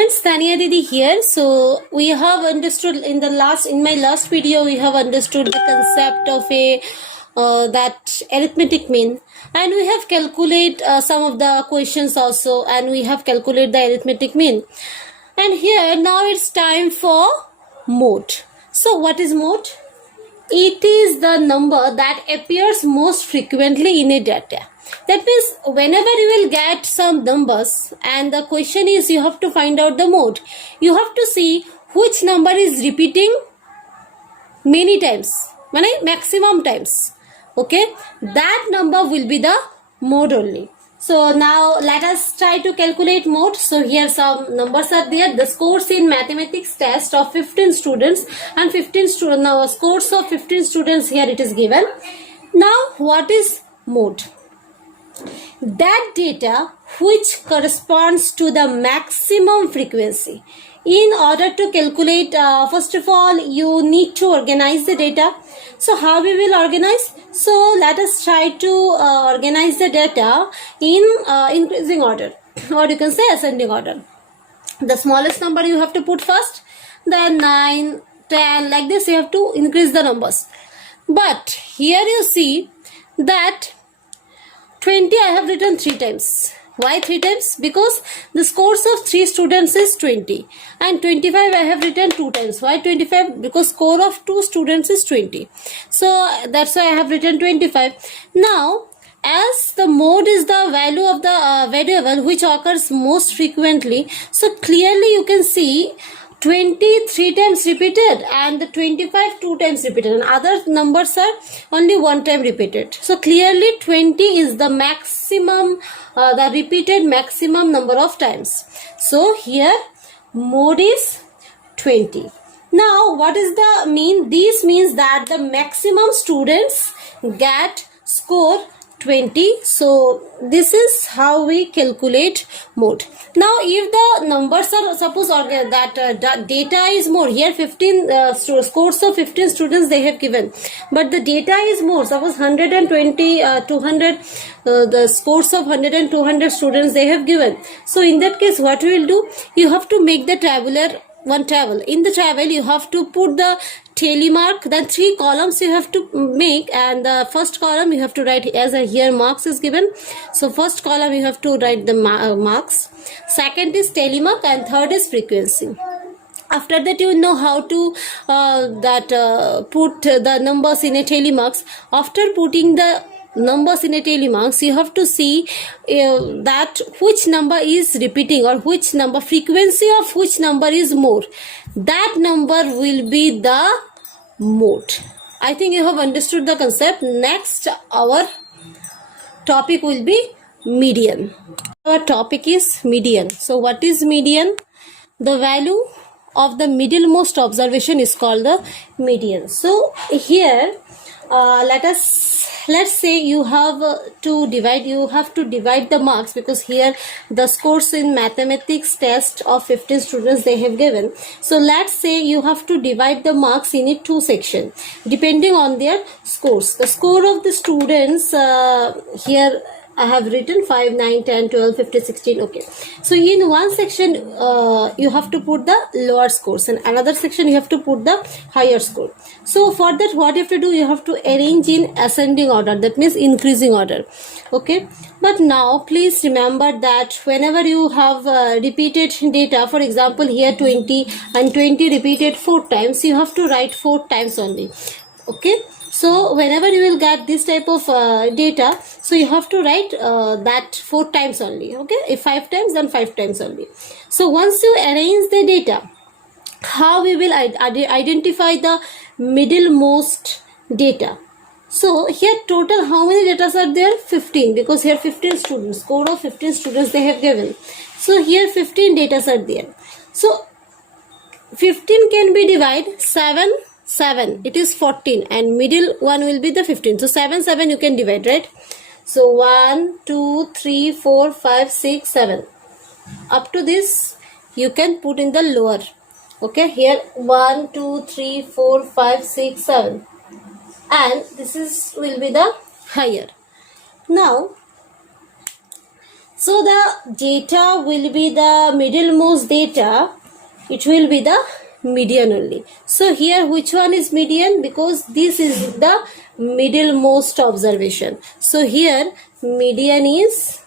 students, Tania Didi here. So we have understood in my last video we have understood the concept of a that arithmetic mean, and we have calculate some of the questions also, and we have calculate the arithmetic mean. And here now it's time for mode. So what is mode? It is the number that appears most frequently in a data. That means whenever you will get some numbers and the question is you have to find out the mode. You have to see which number is repeating many times, maximum times. Okay, that number will be the mode only. So now let us try to calculate mode. So here some numbers are there. The scores in mathematics test of 15 students and 15 students. Now scores of 15 students here it is given. Now what is mode? That data which corresponds to the maximum frequency. In order to calculate, first of all, you need to organize the data. So how we will organize? So let us try to organize the data in increasing order, or you can say ascending order. The smallest number you have to put first, then 9, 10, like this you have to increase the numbers. But here you see that 20 I have written 3 times. Why 3 times? Because the scores of 3 students is 20 and 25 I have written 2 times. Why 25? Because score of 2 students is 20. So that's why I have written 25. Now as the mode is the value of the variable which occurs most frequently, so clearly you can see 20 3 times repeated and the 25 2 times repeated, and other numbers are only 1 time repeated. So clearly 20 is the maximum, the repeated maximum number of times. So here mode is 20. Now what is the mean? This means that the maximum students get score 20. So this is how we calculate mode. Now if the numbers are, suppose that data is more, here 15 scores of 15 students they have given, but the data is more, suppose 120 200 the scores of 100 and 200 students they have given. So in that case what we will do, you have to make the tabular one table. In the table you have to put the tally mark, then 3 columns you have to make, and the first column you have to write as a here marks is given. So first column you have to write the marks, second is tally mark, and third is frequency. After that you know how to put the numbers in a tally marks. After putting the numbers in a tally marks, you have to see that which number is repeating, or which number, frequency of which number is more. That number will be the mode. I think you have understood the concept. Next our topic will be median. Our topic is median. So what is median? The value of the middlemost observation is called the median. So here let's say you have to divide the marks, because here the scores in mathematics test of 15 students they have given. So let's say you have to divide the marks in a 2 section depending on their scores. The score of the students here I have written 5, 9, 10, 12, 15, 16. Okay. So in one section you have to put the lower scores, and another section you have to put the higher score. So for that what you have to do, you have to arrange in ascending order, that means increasing order. Okay. But now please remember that whenever you have repeated data, for example here 20 and 20 repeated 4 times, you have to write 4 times only. Okay. So whenever you will get this type of data, so you have to write that 4 times only. Okay, if 5 times, then 5 times only. So once you arrange the data, how we will identify the middlemost data? So here total how many data are there? 15, because here 15 students, score of 15 students they have given. So here 15 data are there. So 15 can be divided 7, it is 14, and middle one will be the 15. So 7 you can divide, right? So 1 2 3 4 5 6 7, up to this you can put in the lower. Okay, here 1 2 3 4 5 6 7, and this will be the higher. Now So the data will be the middlemost data. It will be the median only. So here which one is median? Because this is the middlemost observation. So here median is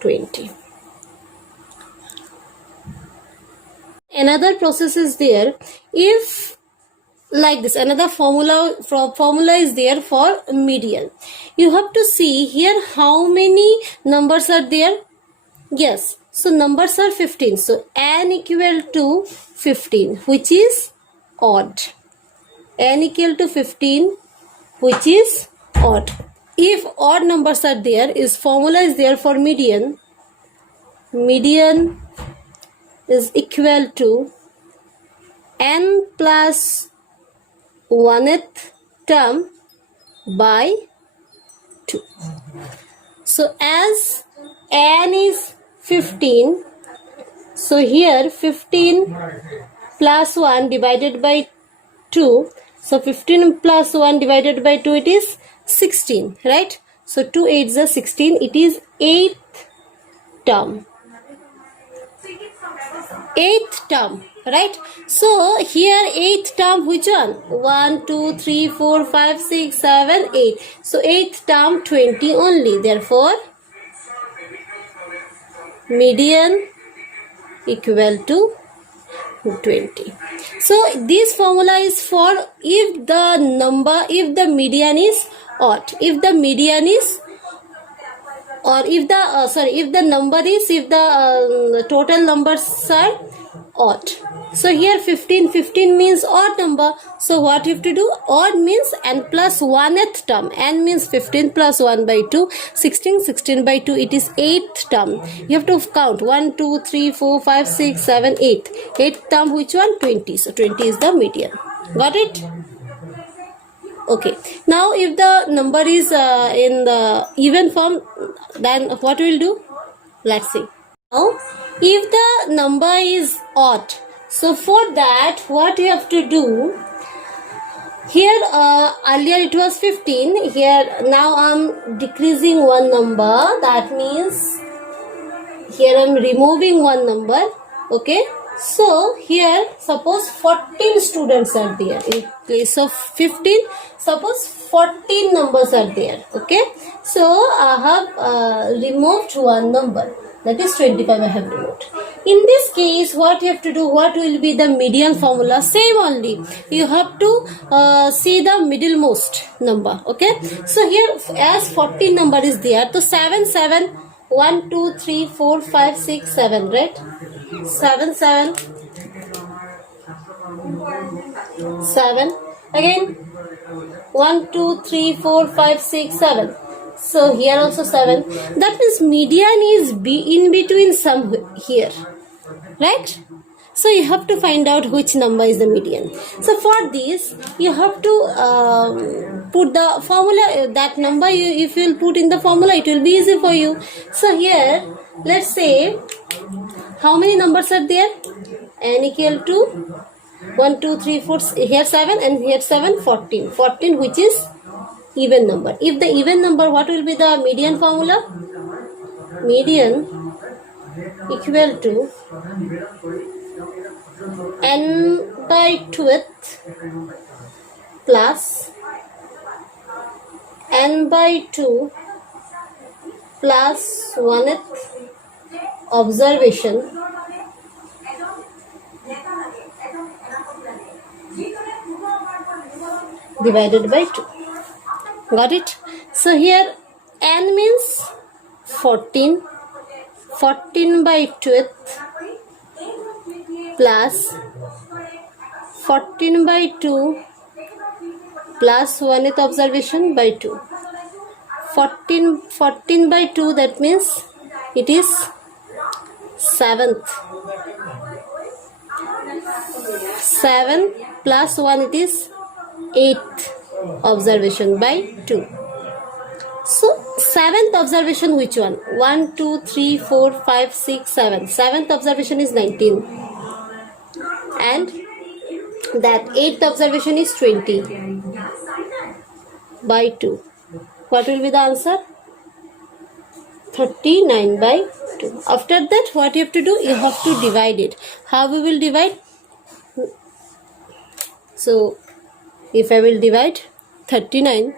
20. Another process is there. If like this, another formula is there for median. You have to see here how many numbers are there. Yes, so numbers are 15. So n equal to 15, which is odd. N equal to 15, which is odd. If odd numbers are there, is formula is there for median. Median is equal to n plus 1th term by 2. So as n is 15, so here 15 plus 1 divided by 2. So 15 plus 1 divided by 2, it is 16, right? So 2 8s are 16. It is 8th term. 8th term, right? So here 8th term, which one? 1 2 3 4 5 6 7 8. So 8th term 20 only. Therefore median equal to 20. So this formula is for if the median is odd. If the median is, or if the if the number is, if the total numbers are odd. So here 15 means odd number. So what you have to do? Odd means n plus 1th term. N means 15 plus 1 by 2. 16 by 2. It is 8th term. You have to count 1 2 3 4 5 6 7 8. 8th term, which one? 20. So 20 is the median. Got it? Okay. Now if the number is in the even form, then what we will do? Let's see. Now if the number is odd, so for that what you have to do? Here earlier it was 15. Here now I'm decreasing one number. That means here I'm removing one number. Okay. So here suppose 14 students are there. In place of 15, suppose 14 numbers are there. Okay. So I have removed one number. That is 25 I have removed. In this case, what you have to do? What will be the median formula? Same only. You have to see the middlemost number. Okay. So here as 14 number is there, so 7 1 2 3 4 5 6 7, right? 7 again 1 2 3 4 5 6 7. So here also 7. That means median is in between some here, right? So you have to find out which number is the median. So for this you have to put the formula. That number if you will put in the formula, it will be easy for you. So here let's say how many numbers are there? N equal to 1 2 3 4. Here 7 and here 7. 14. 14, which is even number. If the even number, what will be the median formula? Median equal to n by 2th plus n by 2 plus 1th observation divided by 2. Got it? So here n means 14. 14 by 2th plus 14 by 2 plus 1th observation by 2. 14 by 2, that means it is 7th. 7 plus 1, it is 8th observation by 2. So 7th observation, which one? 1 2 3 4 5 6 7. 7th observation is 19 and that eighth observation is 20 by 2. What will be the answer? 39 by 2. After that, what you have to do? You have to divide it. How we will divide? So if I will divide 39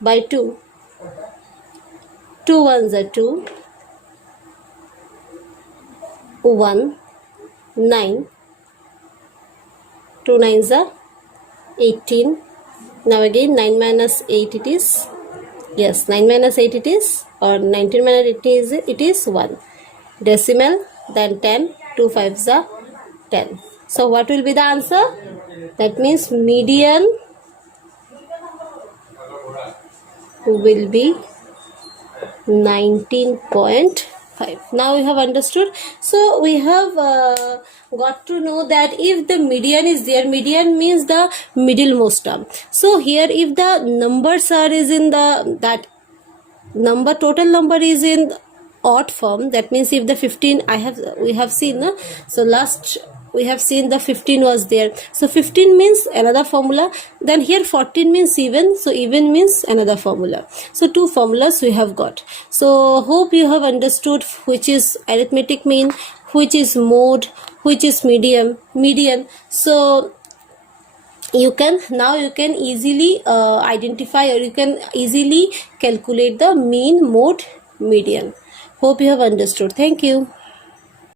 by 2, 2 ones are 2, 1, 9, 2 nines are 18. Now again 9 minus 8 it is, yes, 9 minus 8 it is, or 19 minus 8 it is 1. Decimal, then 10, 2 5s are 10. So what will be the answer? That means median will be 19.5. Now we have understood. So we have got to know that if the median is there, median means the middlemost term. So here if the numbers are is in the that number, total number is in odd form, that means if the 15 we have seen, no? So last we have seen the 15 was there, so 15 means another formula, then here 14 means even, so even means another formula. So two formulas we have got. So hope you have understood which is arithmetic mean, which is mode, which is median. So you can easily identify, or you can easily calculate the mean, mode, median. Hope you have understood. Thank you.